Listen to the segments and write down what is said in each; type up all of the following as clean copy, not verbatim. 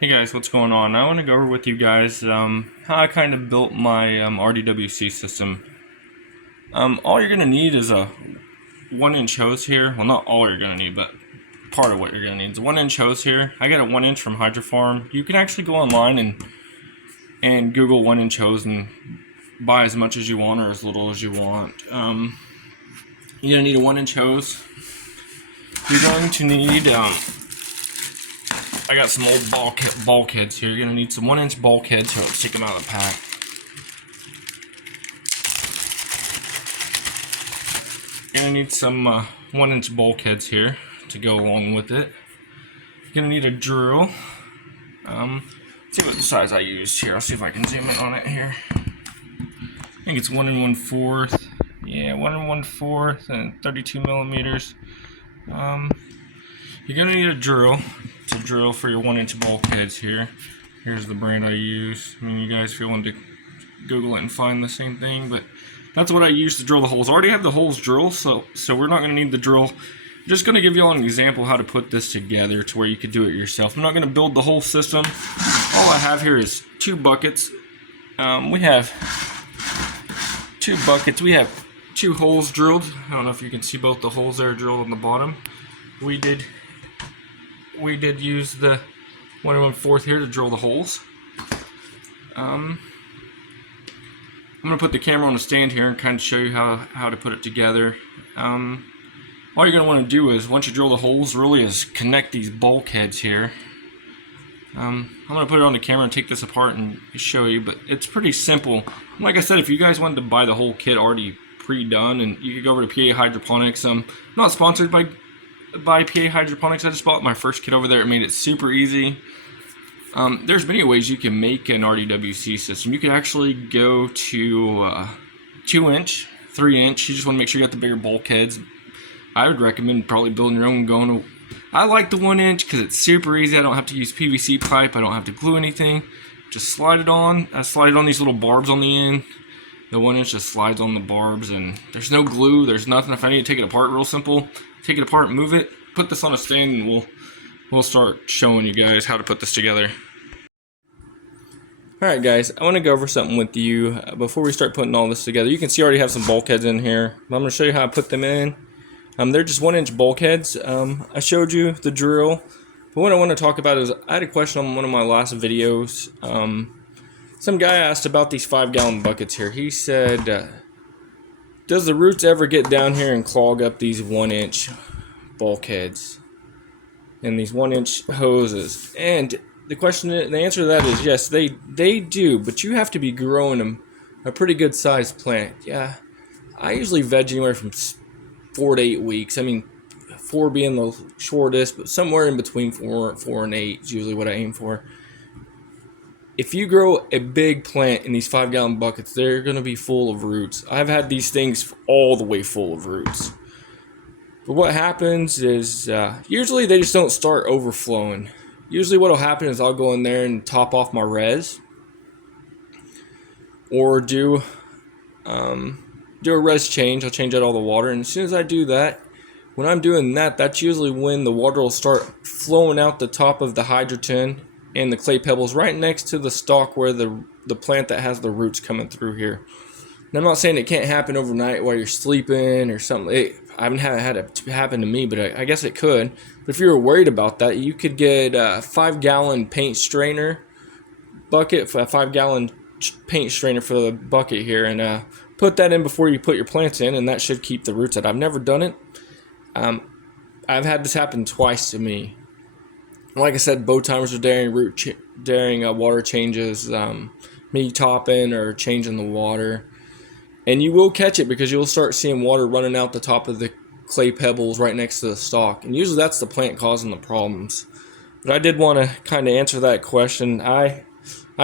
Hey guys, what's going on? I want to go over with you guys how I kind of built my RDWC system. All you're going to need is a 1-inch hose here. Well, not all you're going to need, but part of what you're going to need is a 1-inch hose here. I got a 1-inch from Hydroponics. You can actually go online and Google 1-inch hose and buy as much as you want or as little as you want. You're going to need a 1-inch hose. You're going to need I got some old bulkheads here. You're going to need some 1-inch bulkheads to stick them out of the pack. You're going to need some 1-inch bulkheads here to go along with it. You're going to need a drill. Let's see what size I used here. I'll see if I can zoom in on it here. I think it's 1 1/4. Yeah, 1 1/4 and 32 millimeters. You're going to need a drill. To drill for your 1-inch bulkheads here. Here's the brand I use. I mean, you guys if you want to Google it and find the same thing, but that's what I use to drill the holes. I already have the holes drilled, so we're not going to need the drill. I'm just going to give you all an example how to put this together to where you could do it yourself. I'm not going to build the whole system. All I have here is 2 buckets. We have 2 buckets. We have 2 holes drilled. I don't know if you can see both the holes that are drilled on the bottom. We did use the 1 1/4 here to drill the holes. I'm going to put the camera on a stand here and kind of show you how to put it together. All you're going to want to do is, once you drill the holes, really is connect these bulkheads here. I'm going to put it on the camera and take this apart and show you, but it's pretty simple. Like I said, if you guys wanted to buy the whole kit already pre-done, and you could go over to PA Hydroponics. I'm not sponsored by PA Hydroponics. I just bought my first kit over there. It made it super easy. There's many ways you can make an RDWC system. You could actually go to 2-inch, 3-inch. You just want to make sure you got the bigger bulkheads. I would recommend probably building your own. I like the 1-inch because it's super easy. I don't have to use PVC pipe. I don't have to glue anything. Just slide it on. I slide it on these little barbs on the end. The 1-inch just slides on the barbs, and there's no glue. There's nothing. If I need to take it apart, real simple. Take it apart, move it, put this on a stand, and we'll start showing you guys how to put this together. Alright guys, I want to go over something with you before we start putting all this together. You can see I already have some bulkheads in here. I'm going to show you how I put them in. They're just 1-inch bulkheads. I showed you the drill, but what I want to talk about is I had a question on one of my last videos. Some guy asked about these 5-gallon buckets here. He said, does the roots ever get down here and clog up these 1-inch bulkheads and these 1-inch hoses? And the answer to that is yes, they do, but you have to be growing a pretty good sized plant. Yeah, I usually veg anywhere from 4 to 8 weeks. I mean, 4 being the shortest, but somewhere in between 4 and 8 is usually what I aim for. If you grow a big plant in these 5-gallon buckets, they're going to be full of roots. I've had these things all the way full of roots. But what happens is, usually they just don't start overflowing. Usually what will happen is I'll go in there and top off my res. Or do a res change. I'll change out all the water. And as soon as I do that, when I'm doing that, that's usually when the water will start flowing out the top of the hydroton and the clay pebbles right next to the stalk where the plant that has the roots coming through here. And I'm not saying it can't happen overnight while you're sleeping or something. I haven't had it happen to me, but I guess it could. But if you were worried about that, you could get a 5-gallon paint strainer bucket, a 5-gallon paint strainer for the bucket here, and put that in before you put your plants in, and that should keep the roots out. I've never done it. I've had this happen twice to me. Like I said, bow timers are during water changes, me topping or changing the water. And you will catch it because you'll start seeing water running out the top of the clay pebbles right next to the stalk. And usually that's the plant causing the problems. But I did want to kind of answer that question. I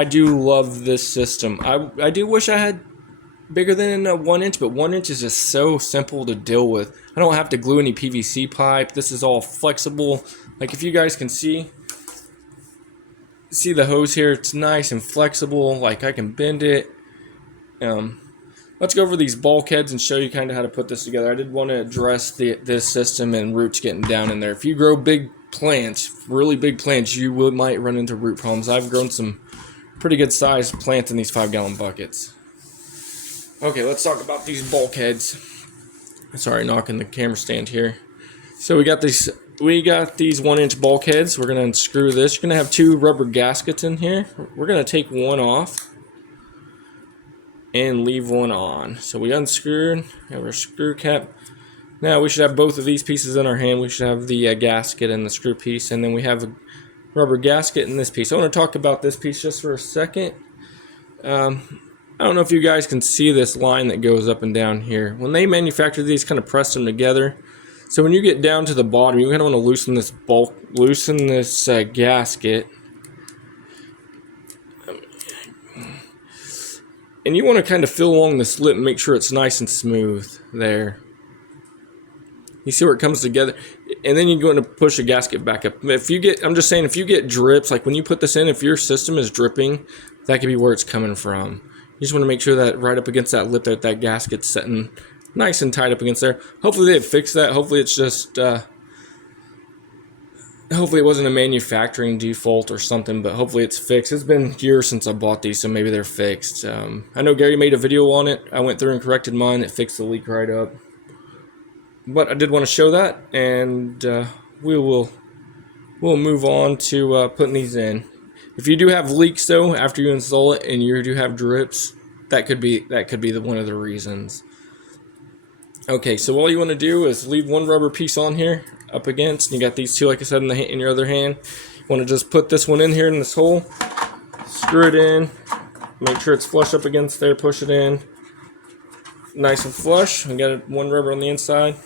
do love this system. I do wish I had bigger than a 1-inch, but 1-inch is just so simple to deal with. I don't have to glue any PVC pipe. This is all flexible. Like if you guys can see the hose here, it's nice and flexible. Like I can bend it. Let's go over these bulkheads and show you kind of how to put this together. I did want to address this system and roots getting down in there. If you grow big plants, really big plants, you might run into root problems. I've grown some pretty good sized plants in these 5-gallon buckets. Okay, let's talk about these bulkheads. Sorry, knocking the camera stand here. So we got these 1-inch bulkheads. We're gonna unscrew this. You're gonna have 2 rubber gaskets in here. We're gonna take one off and leave one on. So we unscrewed, have our screw cap. Now we should have both of these pieces in our hand. We should have the gasket and the screw piece, and then we have a rubber gasket in this piece. I want to talk about this piece just for a second. I don't know if you guys can see this line that goes up and down here. When they manufacture these, kind of press them together. So when you get down to the bottom, you kind of want to loosen this gasket. And you want to kind of feel along the slit and make sure it's nice and smooth there. You see where it comes together, and then you're going to push the gasket back up. If you get, I'm just saying, if you get drips, like when you put this in, if your system is dripping, that could be where it's coming from. You just want to make sure that right up against that lip, that gasket's setting nice and tight up against there. Hopefully they fixed that. Hopefully it's just, hopefully it wasn't a manufacturing default or something, but hopefully it's fixed. It's been years since I bought these, so maybe they're fixed. I know Gary made a video on it. I went through and corrected mine. It fixed the leak right up. But I did want to show that, and we'll move on to putting these in. If you do have leaks though after you install it and you do have drips, that could be one of the reasons. Okay, so all you want to do is leave one rubber piece on here up against. You got these 2, like I said, in your other hand. You want to just put this one in here in this hole, screw it in, make sure it's flush up against there, push it in, nice and flush. We got one rubber on the inside.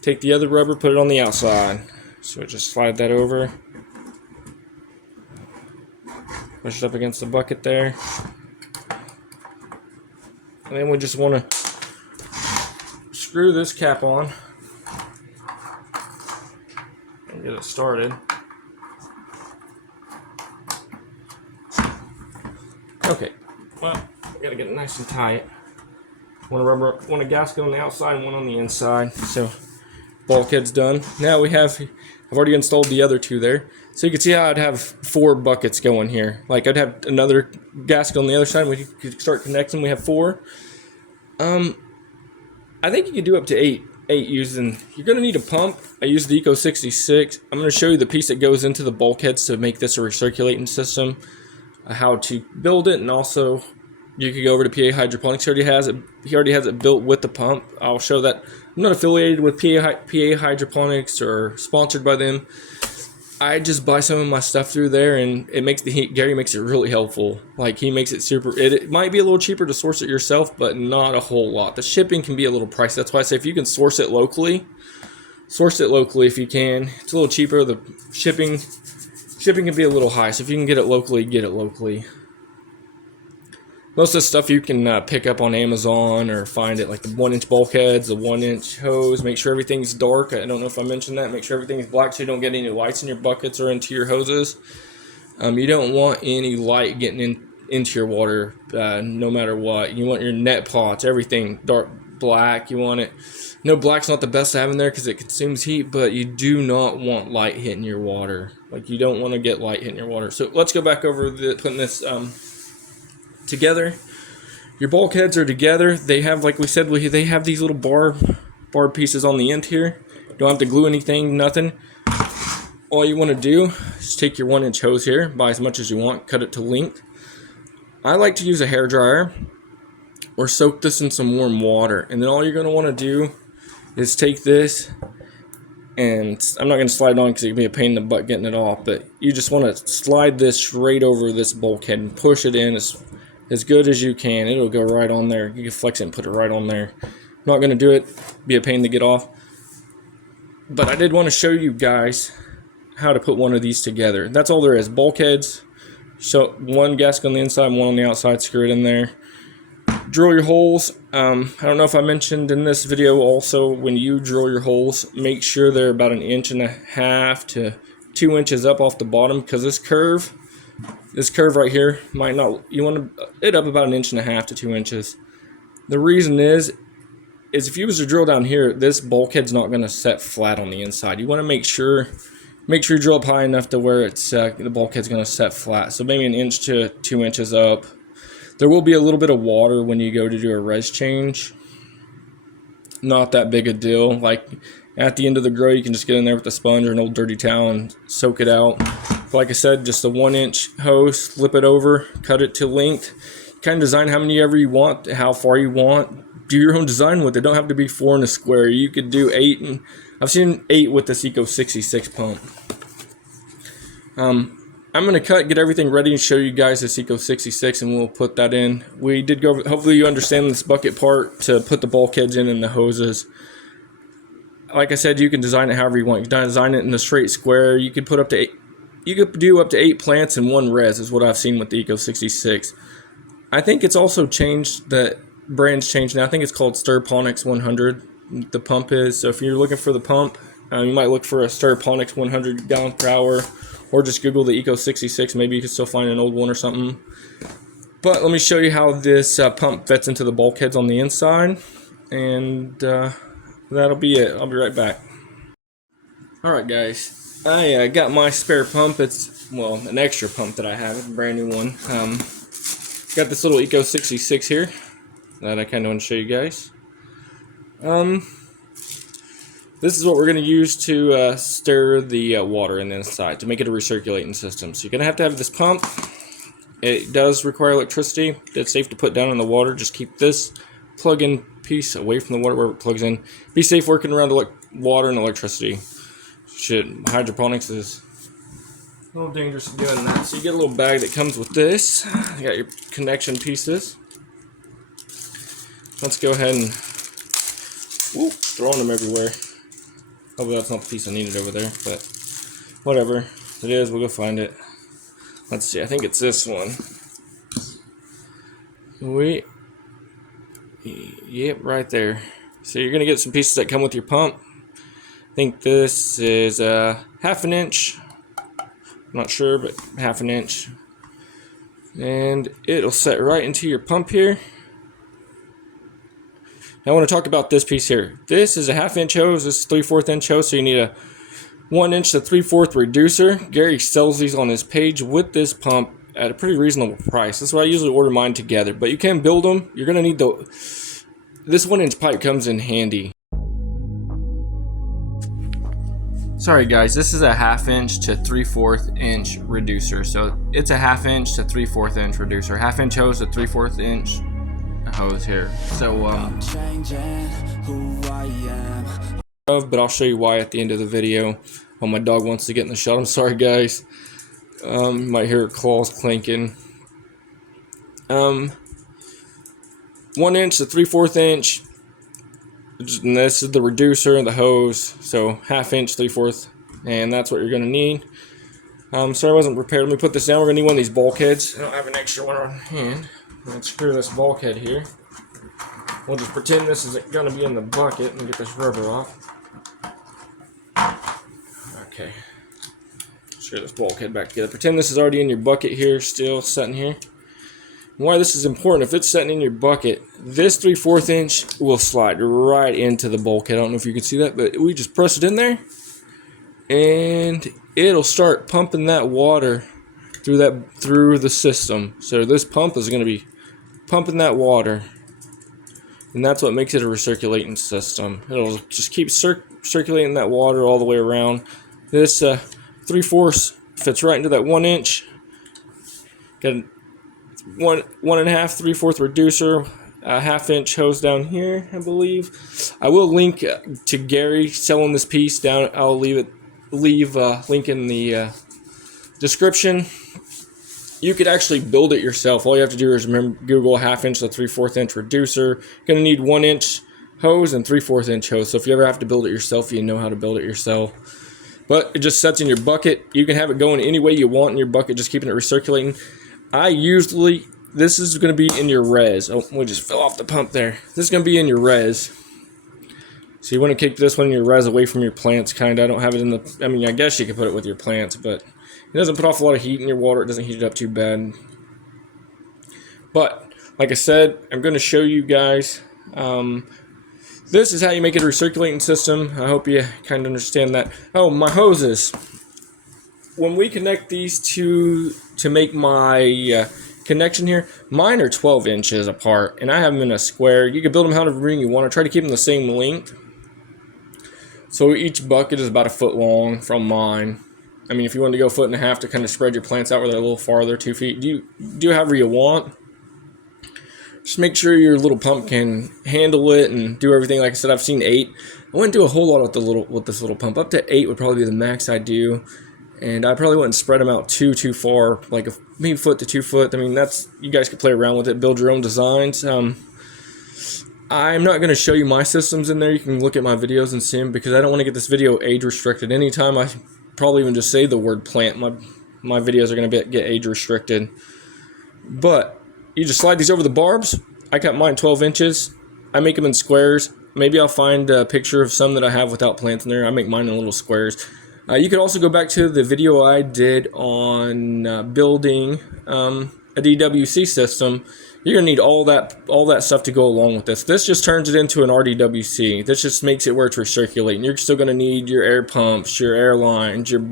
Take the other rubber, put it on the outside. So just slide that over. Push it up against the bucket there. And then we just want to screw this cap on and get it started. Okay, well, we gotta get it nice and tight. One a gasket on the outside and one on the inside. So bulkhead's done. Now I've already installed the other 2 there. So you can see how I'd have 4 buckets going here. Like I'd have another gasket on the other side. We could start connecting. We have 4. I think you could do up to 8 using, you're going to need a pump. I used the Eco 66. I'm going to show you the piece that goes into the bulkheads to make this a recirculating system, how to build it, and also you could go over to PA Hydroponics. He already has it built with the pump. I'll show that. I'm not affiliated with PA Hydroponics or sponsored by them. I just buy some of my stuff through there, and it makes Gary makes it really helpful. Like, he makes it super. It might be a little cheaper to source it yourself, but not a whole lot. The shipping can be a little pricey. That's why I say if you can source it locally if you can. It's a little cheaper. The shipping can be a little high, so if you can get it locally, get it locally. Most of the stuff you can pick up on Amazon or find it, like the 1-inch bulkheads, the 1-inch hose. Make sure everything's dark. I don't know if I mentioned that. Make sure everything's black so you don't get any lights in your buckets or into your hoses. You don't want any light getting into your water, no matter what. You want your net pots, everything dark black. You want it. No, black's not the best to have in there because it consumes heat, but you do not want light hitting your water. Like, you don't want to get light hitting your water. So let's go back over putting this together. Your bulkheads are together. They have, like we said, they have these little barb pieces on the end here. Don't have to glue anything, nothing. All you want to do is take your 1-inch hose here, buy as much as you want, cut it to length. I like to use a hair dryer or soak this in some warm water, and then all you're going to want to do is take this, and I'm not going to slide it on because it can be a pain in the butt getting it off, but you just want to slide this straight over this bulkhead and push it in as good as you can. It'll go right on there. You can flex it and put it right on there. I'm not going to do it. Be a pain to get off. But I did want to show you guys how to put one of these together. That's all there is. Bulkheads. So one gasket on the inside, one on the outside. Screw it in there. Drill your holes. I don't know if I mentioned in this video also, when you drill your holes, make sure they're about 1.5 inches to 2 inches up off the bottom, because this curve right here might not, you want it up about 1.5 inches to 2 inches. The reason is if you was to drill down here, this bulkhead's not going to set flat on the inside. You want to make sure make sure you drill up high enough to where it's the bulkhead's going to set flat. So maybe 1 inch to 2 inches up. There will be a little bit of water when you go to do a res change. Not that big a deal. Like at the end of the grow, you can just get in there with a sponge or an old dirty towel and soak it out. But like I said, just a 1 inch hose, flip it over, cut it to length. Kind of design how many ever you want, how far you want. Do your own design with it. Don't have to be 4 in a square. You could do 8, and I've seen 8 with this Eco 66 pump. I'm going to get everything ready and show you guys this Eco 66, and we'll put that in. We did go over, hopefully you understand this bucket part to put the bulkheads in and the hoses. Like I said, you can design it however you want. You can design it in a straight square. You could put up to 8, you could do up to 8 plants in one res is what I've seen with the Eco 66. I think it's also changed, the brand's changed now. I think it's called Hydroponics 100, the pump is. So if you're looking for the pump, you might look for a Hydroponics 100 gallon per hour. Or just Google the Eco 66. Maybe you can still find an old one or something. But let me show you how this pump fits into the bulkheads on the inside. And that'll be it. I'll be right back. Alright guys. I got my spare pump. It's, well, an extra pump that I have. It's a brand new one. Got this little Eco 66 here that I kind of want to show you guys. This is what we're going to use to stir the water in the inside to make it a recirculating system. So you're going to have this pump. It does require electricity. It's safe to put down in the water. Just keep this plug-in piece away from the water where it plugs in. Be safe working around water and electricity. Shit, hydroponics is a little dangerous doing that. So you get a little bag that comes with this. You got your connection pieces. Let's go ahead and throwing them everywhere. Hopefully that's not the piece I needed over there, but whatever it is, we'll go find it. Let's see, I think it's this one. Yep, right there. So you're gonna get some pieces that come with your pump. I think this is 1/2 inch. I'm not sure, but 1/2 inch. And it'll set right into your pump here. I want to talk about this piece here. This is a 1/2 inch hose. This is 3/4 inch hose, so you need a 1 inch to 3/4 reducer. Gary sells these on his page with this pump at a pretty reasonable price. That's why I usually order mine together. But you can build them. You're gonna need this 1 inch pipe comes in handy. Sorry guys, this is a 1/2 inch to 3/4 inch reducer. So it's a 1/2 inch to 3/4 inch reducer. 1/2 inch hose to 3/4 inch hose here. So but I'll show you why at the end of the video. Oh, my dog wants to get in the shot. I'm sorry guys. You might hear her claws clinking. 1 inch to 3/4 inch. And this is the reducer and the hose. So 1/2 inch, 3/4, and that's what you're gonna need. Sorry I wasn't prepared. Let me put this down. We're gonna need one of these bulkheads. I don't have an extra one on hand. Let's screw this bulkhead here. We'll just pretend this is going to be in the bucket and get this rubber off. Okay. Screw this bulkhead back together. Pretend this is already in your bucket here, still sitting here. And why this is important, if it's sitting in your bucket, this 3/4 inch will slide right into the bulkhead. I don't know if you can see that, but we just press it in there, and it'll start pumping that water through the system. So this pump is going to be pumping that water, and that's what makes it a recirculating system. It'll just keep circulating that water all the way around. This 3/4 fits right into that 1 inch. Got a 1 1/2, 3/4 reducer, a 1/2 inch hose down here, I believe. I will link to Gary selling this piece down. I'll leave link in the description. You could actually build it yourself. All you have to do is remember, Google 1/2 inch to 3/4 inch reducer. You're going to need 1 inch hose and 3/4 inch hose. So if you ever have to build it yourself, you know how to build it yourself. But it just sets in your bucket. You can have it going any way you want in your bucket, just keeping it recirculating. This is going to be in your res. Oh, we just fell off the pump there. This is going to be in your res. So you want to keep this one in your res away from your plants, kind of. I don't have it in the, I mean, I guess you could put it with your plants, but it doesn't put off a lot of heat in your water. It doesn't heat it up too bad. But, like I said, I'm going to show you guys. This is how you make it a recirculating system. I hope you kind of understand that. Oh, my hoses. when we connect these two to make my connection here, mine are 12 inches apart, and I have them in a square. You can build them however you want to. Try to keep them the same length. So each bucket is about a foot long from mine. I mean, if you want to go 1.5 feet to kind of spread your plants out where they're a little farther, 2 feet, do however you want. Just make sure your little pump can handle it and do everything. Like I said, I've seen 8. I wouldn't do a whole lot with this little pump. Up to 8 would probably be the max I do, and I probably wouldn't spread them out too far, like maybe 1 foot to 2 foot. I mean, you guys could play around with it, build your own designs. I'm not going to show you my systems in there. You can look at my videos and see them, because I don't want to get this video age restricted. Anytime I probably even just say the word plant, my videos are going to get age restricted. But you just slide these over the barbs. I got mine 12 inches. I make them in squares. Maybe I'll find a picture of some that I have without plants in there. I make mine in little squares. You could also go back to the video I did on building a DWC system. You're going to need all that stuff to go along with this. This just turns it into an RDWC. This just makes it where it's recirculating. You're still going to need your air pumps, your air lines, your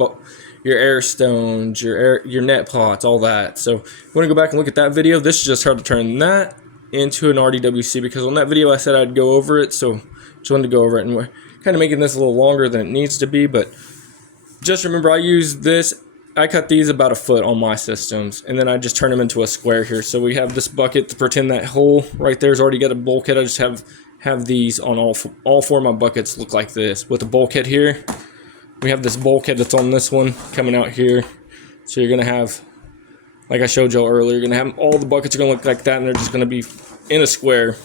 air stones, your net pots, all that. So if you want to go back and look at that video, this is just how to turn that into an RDWC, because on that video I said I'd go over it, so just wanted to go over it, and we're kind of making this a little longer than it needs to be. But just remember, I use this, I cut these about 1 foot on my systems, and then I just turn them into a square here. So we have this bucket to pretend that hole right there's already got a bulkhead. I just have these on all 4 of my buckets look like this with a bulkhead here. We have this bulkhead that's on this one coming out here. So you're gonna have, like I showed y'all earlier, you're gonna have all the buckets are gonna look like that, and they're just gonna be in a square.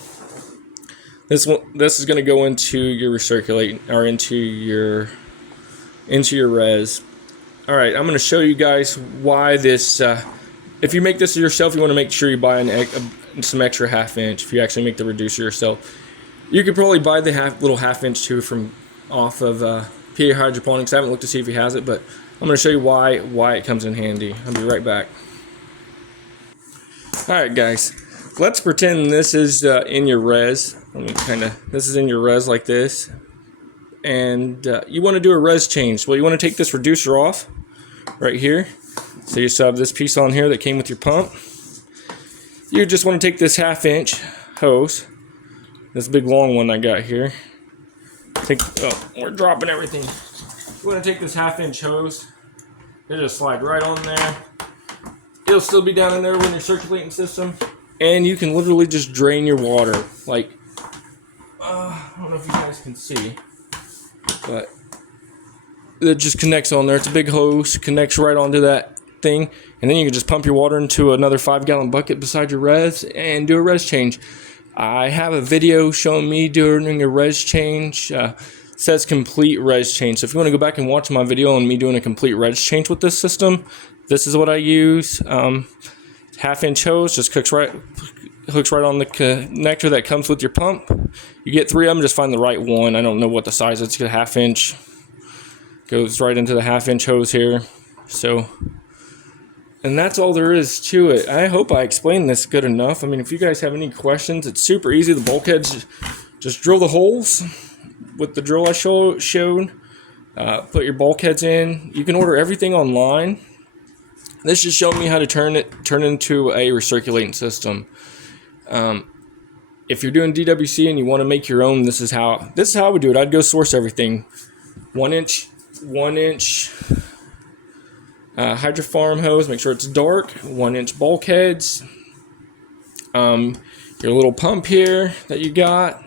This is gonna go into your recirculate, or into your res. All right, I'm gonna show you guys why this. If you make this yourself, you want to make sure you buy some extra 1/2 inch. If you actually make the reducer yourself, you could probably buy the little 1/2 inch too from off of PA Hydroponics. I haven't looked to see if he has it, but I'm going to show you why it comes in handy. I'll be right back. Alright guys, let's pretend this is in your res. This is in your res like this, and you want to do a res change. Well, you want to take this reducer off right here. So you still have this piece on here that came with your pump. You just want to take this 1/2 inch hose, this big long one I got here. We're dropping everything. You want to take this 1/2 inch hose. It'll just slide right on there. It'll still be down in there when you're circulating system, and you can literally just drain your water. Like, I don't know if you guys can see, but it just connects on there. It's a big hose, connects right onto that thing, and then you can just pump your water into another 5-gallon bucket beside your res and do a res change. I have a video showing me doing a res change. Says complete res change. So if you want to go back and watch my video on me doing a complete res change with this system, this is what I use. 1/2 inch hose just hooks right on the connector that comes with your pump. You get 3 of them, just find the right one. I don't know what the size is. It's a 1/2 inch. Goes right into the 1/2 inch hose here. So, and that's all there is to it. I hope I explained this good enough. I mean, if you guys have any questions, it's super easy. The bulkheads, just drill the holes with the drill I showed. Put your bulkheads in. You can order everything online. This just showed me how to turn it into a recirculating system. If you're doing DWC and you want to make your own, this is how I would do it. I'd go source everything. 1 inch Hydrofarm hose. Make sure it's dark. 1 inch bulkheads. Your little pump here that you got,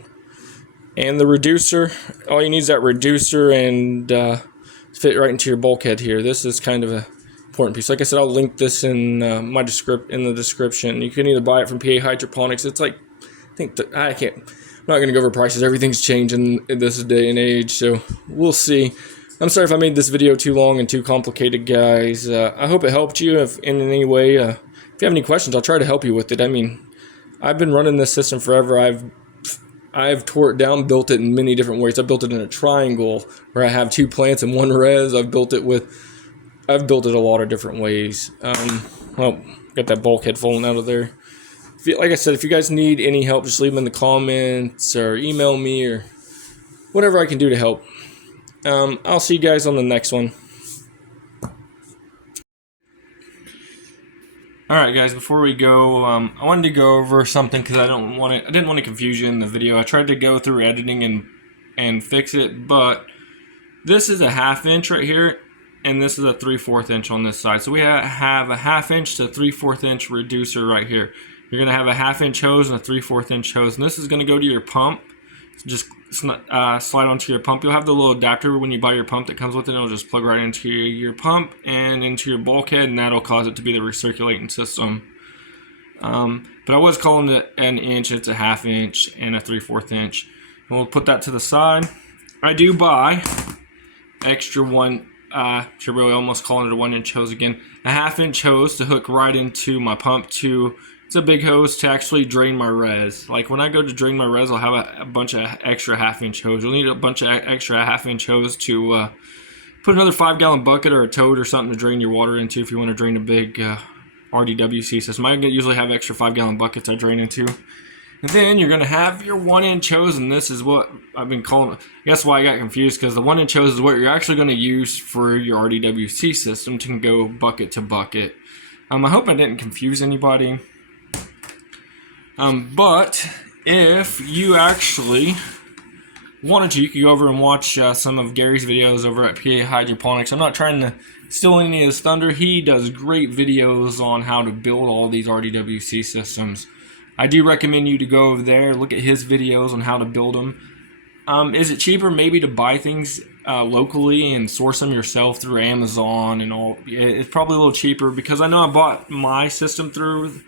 and the reducer. All you need is that reducer, and fit right into your bulkhead here. This is kind of a important piece. Like I said, I'll link this in the description. You can either buy it from PA Hydroponics. It's like, I'm not going to go over prices. Everything's changing in this day and age, so we'll see. I'm sorry if I made this video too long and too complicated, guys. I hope it helped you in any way. If you have any questions, I'll try to help you with it. I mean, I've been running this system forever. I've tore it down, built it in many different ways. I built it in a triangle where I have 2 plants in one res. I've built it a lot of different ways. Well, got that bulkhead falling out of there. Like I said, if you guys need any help, just leave them in the comments or email me or whatever I can do to help. I'll see you guys on the next one. Alright guys, before we go, I wanted to go over something because I didn't want to confuse you in the video. I tried to go through editing and fix it, but this is a 1/2 inch right here, and this is a 3/4 inch on this side. So we have a 1/2 inch to 3/4 inch reducer right here. You're going to have a 1/2 inch hose and a 3/4 inch hose, and this is going to go to your pump. Just slide onto your pump. You'll have the little adapter when you buy your pump that comes with it. It'll just plug right into your pump and into your bulkhead, and that'll cause it to be the recirculating system. But I was calling it an inch. It's a 1/2 inch and a 3/4 inch. And we'll put that to the side. I do buy extra one. Should really almost calling it a 1 inch hose again. A 1/2 inch hose to hook right into my pump to. It's a big hose to actually drain my res. Like when I go to drain my res, I'll have a bunch of extra 1/2 inch hose. You'll need a bunch of extra 1/2 inch hose to put another 5-gallon bucket or a tote or something to drain your water into if you want to drain a big Rdwc system. I usually have extra 5-gallon buckets I drain into. And then you're going to have your 1 inch hose, and this is what I've been calling it. That's why I got confused, because the 1 inch hose is what you're actually going to use for your Rdwc system to go bucket to bucket. I hope I didn't confuse anybody. But if you actually wanted to, you could go over and watch some of Gary's videos over at PA Hydroponics. I'm not trying to steal any of his thunder. He does great videos on how to build all these Rdwc systems. I do recommend you to go over there, look at his videos on how to build them. Is it cheaper maybe to buy things locally and source them yourself through Amazon and all? It's probably a little cheaper, because I know I bought my system through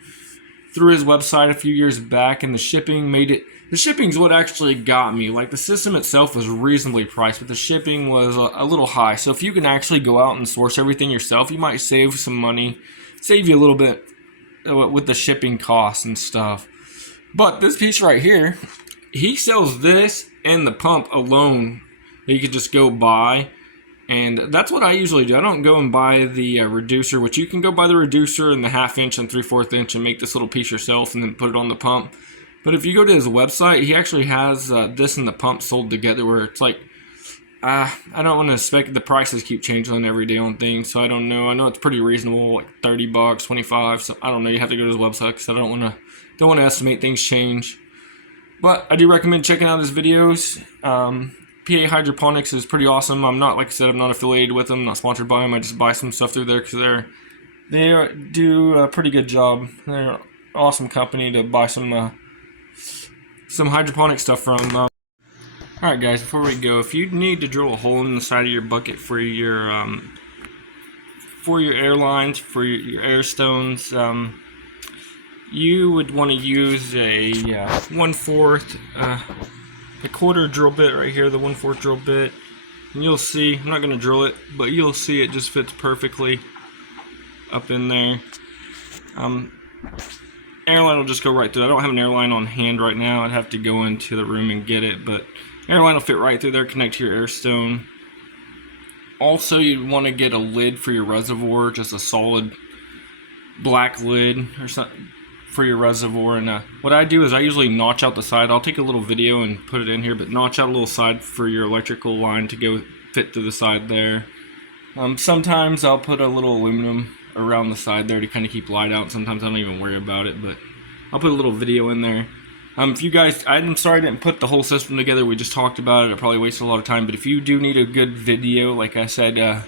his website a few years back, and the shipping made it. The shipping's what actually got me. Like, the system itself was reasonably priced, but the shipping was a little high. So if you can actually go out and source everything yourself, you might save some money, save you a little bit with the shipping costs and stuff. But this piece right here, he sells this and the pump alone that you could just go buy. And that's what I usually do. I don't go and buy the reducer, which you can go buy the reducer and the 1/2 inch and 3/4 inch and make this little piece yourself and then put it on the pump. But if you go to his website, he actually has this and the pump sold together, where it's like, I don't want to expect the prices keep changing every day on things, so I don't know. I know it's pretty reasonable, like $30, 25. So I don't know. You have to go to his website, because I don't want to estimate things change. But I do recommend checking out his videos. PA Hydroponics is pretty awesome. I'm not, like I said, I'm not affiliated with them, not sponsored by them. I just buy some stuff through there because they do a pretty good job. They're an awesome company to buy some hydroponic stuff from. Alright guys, before we go, if you need to drill a hole in the side of your bucket for your air lines, for your air stones, you would want to use a 1/4 a quarter drill bit right here, the 1/4 drill bit, and you'll see, I'm not going to drill it, but you'll see it just fits perfectly up in there. Airline will just go right through. I don't have an airline on hand right now. I'd have to go into the room and get it, but airline will fit right through there, connect to your air stone. Also, you'd want to get a lid for your reservoir, just a solid black lid or something for your reservoir. And what I do is I usually notch out the side. I'll take a little video and put it in here, but notch out a little side for your electrical line to go fit to the side there. Sometimes I'll put a little aluminum around the side there to kind of keep light out. Sometimes I don't even worry about it, but I'll put a little video in there. If you guys, I'm sorry I didn't put the whole system together. We just talked about it. I probably wasted a lot of time, but if you do need a good video, like I said,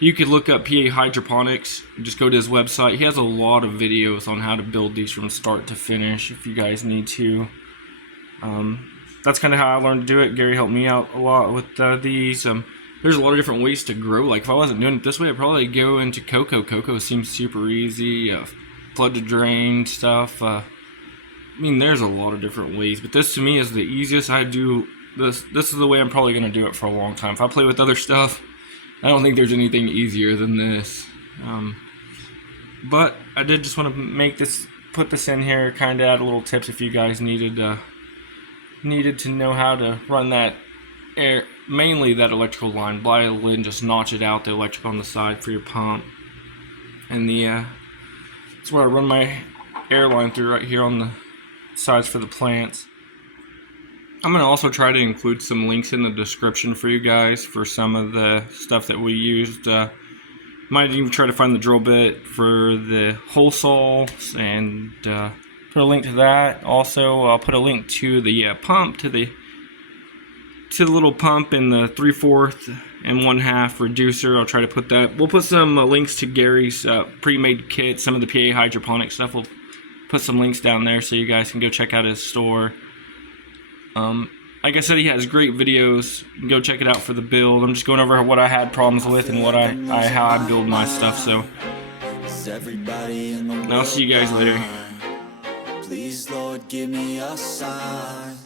you could look up PA Hydroponics. Just go to his website. He has a lot of videos on how to build these from start to finish if you guys need to. That's kind of how I learned to do it. Gary helped me out a lot with these. There's a lot of different ways to grow. Like if I wasn't doing it this way, I'd probably go into cocoa. Cocoa seems super easy. Flood to drain stuff. I mean, there's a lot of different ways, but this to me is the easiest. I do this. This is the way I'm probably going to do it for a long time. If I play with other stuff, I don't think there's anything easier than this. But I did just want to put this in here, kind of add a little tips if you guys needed to know how to run that mainly that electrical line. Buy a lid and just notch it out, the electrical on the side for your pump, and that's where I run my air line through right here on the sides for the plants. I'm going to also try to include some links in the description for you guys for some of the stuff that we used. Might even try to find the drill bit for the hole saw and put a link to that. Also, I'll put a link to the pump, to the little pump and the 3/4 and 1/2 reducer. I'll try to put that. We'll put some links to Gary's pre-made kit, some of the PA hydroponics stuff. We'll put some links down there so you guys can go check out his store. Like I said, he has great videos. You can go check it out for the build. I'm just going over what I had problems with and what how I build my stuff. So I'll see you guys later. Please, Lord, give me a sign.